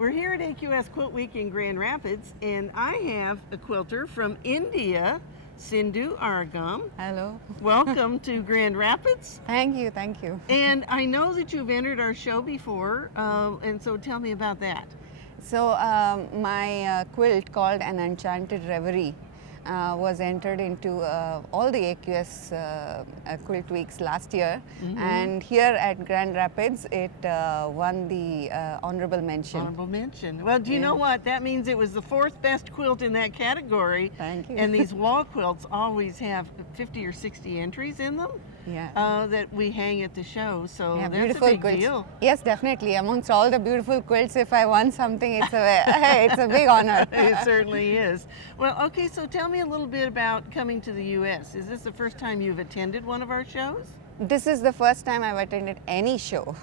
We're here at AQS Quilt Week in Grand Rapids, and I have a quilter from India, Sindhu Aragam. Hello. Welcome to Grand Rapids. Thank you, thank you. And I know that you've entered our show before, and so tell me about that. So my quilt called An Enchanted Reverie was entered into all the AQS Quilt Weeks last year, and here at Grand Rapids it won the honorable mention. Honorable mention. Well, do you know what? That means it was the 4th best quilt in that category. Thank you. And these wall quilts always have 50 or 60 entries in them. Yeah. That we hang at the show, so Yeah, that's beautiful a big quilts. deal. Yes, definitely. Amongst all the beautiful quilts, if I won something, it's it's a big honor. It certainly is. Well, okay, so tell me a little bit about coming to the U.S. Is this the first time you've attended one of our shows? This is the first time I've attended any show.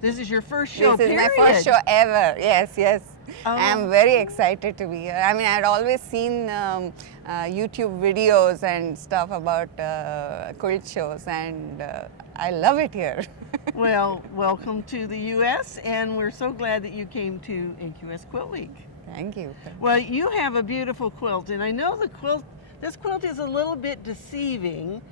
This is your first show, This is period? my first show ever. Yes, yes. Oh. I'm very excited to be here. I mean, I'd always seen YouTube videos and stuff about quilt shows, and I love it here. Well, welcome to the U.S., and we're so glad that you came to AQS Quilt Week. Thank you. Well, you have a beautiful quilt, and I know this quilt is a little bit deceiving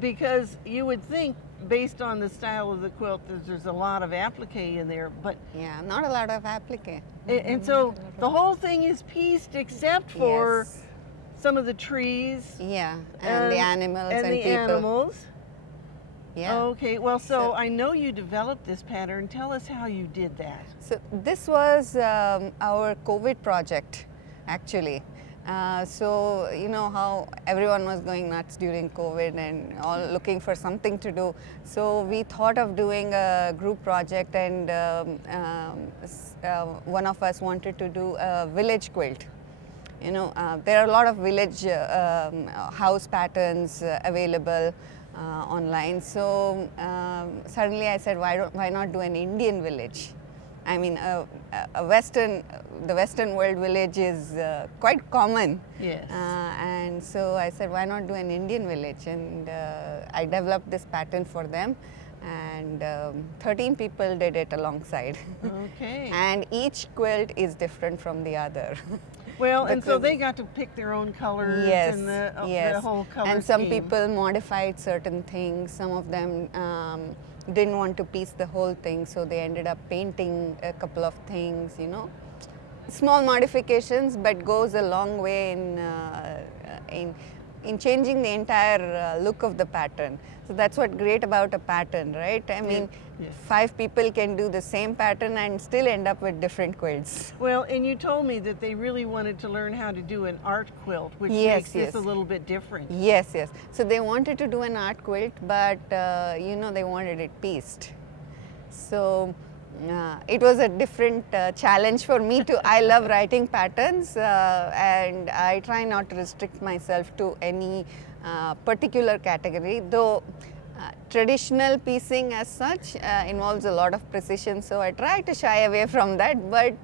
because you would think, based on the style of the quilt, that there's a lot of applique in there, but Yeah, not a lot of applique. and so the whole thing is pieced except for Yes. some of the trees Yeah, and the animals and the people. animals. Yeah. Okay, well, so So- I know you developed this pattern. Tell us how you did that. So this was our COVID project, actually. So you know how everyone was going nuts during COVID and all looking for something to do. So we thought of doing a group project, and one of us wanted to do a village quilt. You know, there are a lot of village house patterns available online. So suddenly I said, why not do an Indian village? I mean, the Western world village is quite common. Yes. And so I said, why not do an Indian village? And I developed this pattern for them, and 13 people did it alongside. Okay. And each quilt is different from the other. Well, and so because- they got to pick their own colors Yes, and the yes. whole color And some scheme. people modified certain things. Some of them didn't want to piece the whole thing, so they ended up painting a couple of things, you know. Small modifications, but goes a long way in changing the entire look of the pattern. So that's what's great about a pattern, right? I mean, yes. 5 people can do the same pattern and still end up with different quilts. Well, and you told me that they really wanted to learn how to do an art quilt, which Yes, makes this yes. a little bit different. Yes, yes. So they wanted to do an art quilt, but you know, they wanted it pieced. So it was a different challenge for me too. I love writing patterns, and I try not to restrict myself to any particular category, though traditional piecing as such involves a lot of precision, so I try to shy away from that, but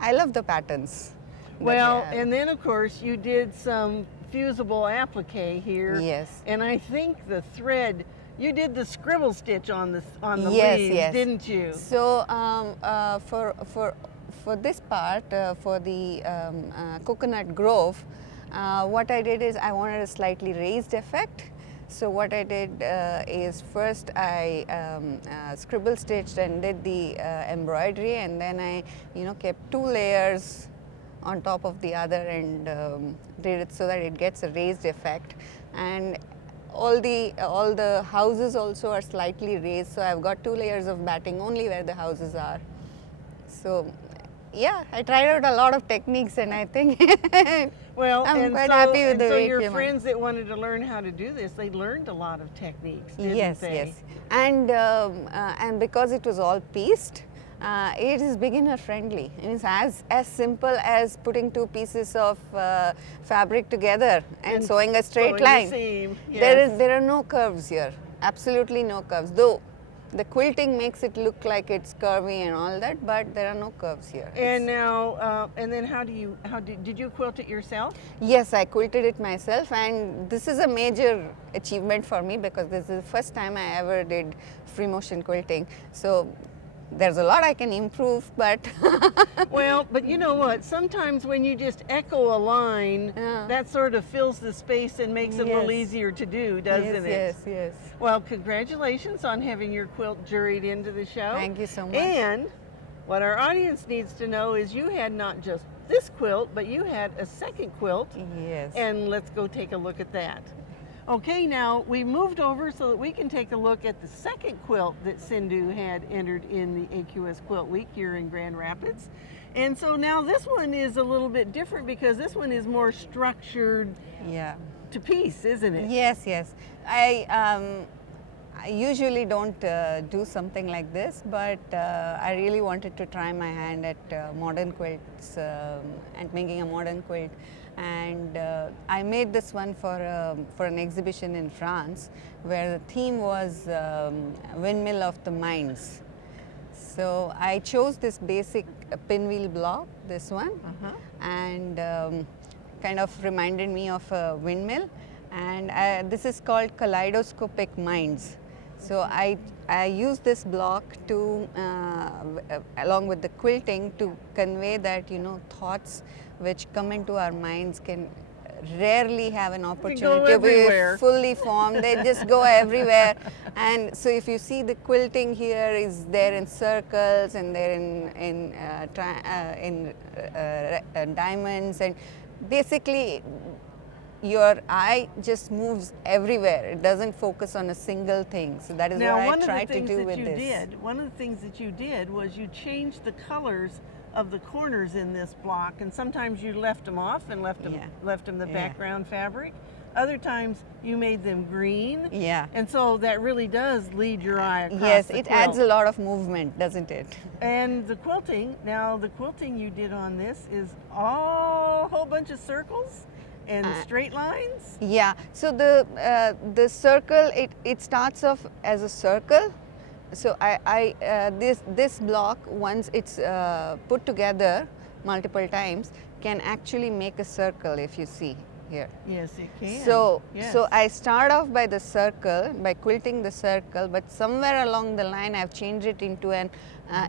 I love the patterns. Well, But, and then of course you did some fusible applique here. Yes. And I think the thread, you did the scribble stitch on the Yes, leaves, yes. didn't you? So for this part, for the coconut grove, what I did is I wanted a slightly raised effect. So what I did is first I scribble stitched and did the embroidery, and then I kept 2 layers on top of the other and did it so that it gets a raised effect. And all the houses also are slightly raised, so I've got 2 layers of batting only where the houses are. So yeah, I tried out a lot of techniques, and I think Well, I'm and quite so, happy with and the so way it your came out. friends that wanted to learn how to do this, they learned a lot of techniques, didn't yes, they? yes, and because it was all pieced, it is beginner friendly. It's as simple as putting 2 pieces of fabric together and sewing a straight sewing the line. seam, yes. There are no curves here, absolutely no curves, though the quilting makes it look like it's curvy and all that, but there are no curves here. And now, and then did you quilt it yourself? Yes, I quilted it myself, and this is a major achievement for me because this is the first time I ever did free motion quilting. So there's a lot I can improve, but Well, but you know what? Sometimes when you just echo a line, Yeah. that sort of fills the space and makes it a little Yes. easier to do, doesn't it? Yes. Well, congratulations on having your quilt juried into the show. Thank you so much. And what our audience needs to know is you had not just this quilt, but you had a second quilt. Yes. And let's go take a look at that. Okay, now we moved over so that we can take a look at the second quilt that Sindhu had entered in the AQS Quilt Week here in Grand Rapids. And so now this one is a little bit different because this one is more structured Yeah. to piece, isn't it? Yes. I usually don't do something like this, but I really wanted to try my hand at modern quilts and making a modern quilt. And I made this one for an exhibition in France, where the theme was Windmill of the Minds. So I chose this basic pinwheel block, this one, and kind of reminded me of a windmill. And this is called KALEIDOSCOPOC MINDS. So I use this block to, along with the quilting, to convey that, you know, thoughts which come into our minds can rarely have an opportunity to be fully formed. They just go everywhere. And so if you see the quilting here is there in circles and there in diamonds, and basically your eye just moves everywhere. It doesn't focus on a single thing. So that is what I tried to do with this. One of the things that you did was you changed the colors of the corners in this block, and sometimes you left them off and left them the background fabric. Other times you made them green. Yeah. And so that really does lead your eye across Yes, the it quilt. adds a lot of movement, doesn't it? And the quilting, now the quilting you did on this is a whole bunch of circles and straight lines. Yeah, so the circle, it starts off as a circle. So this block, once it's put together multiple times, can actually make a circle, if you see here. Yes, it can. So Yes. so I start off by the circle, by quilting the circle, but somewhere along the line I've changed it into an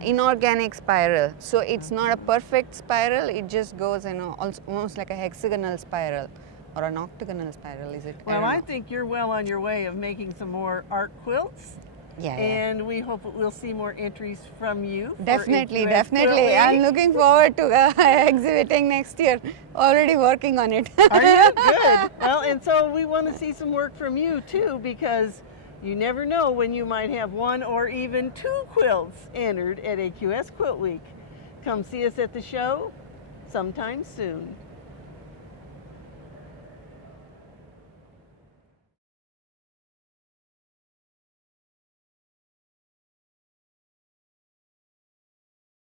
inorganic spiral. So it's not a perfect spiral, it just goes in almost like a hexagonal spiral or an octagonal spiral, is it? Well, don't I know. think you're well on your way of making some more art quilts. Yeah. And we hope we'll see more entries from you. for Definitely, AQS definitely. Quilt I'm Week. looking forward to exhibiting next year. Already working on it. Are you? Good. Well, and so we want to see some work from you too, because you never know when you might have one or even two quilts entered at AQS Quilt Week. Come see us at the show sometime soon.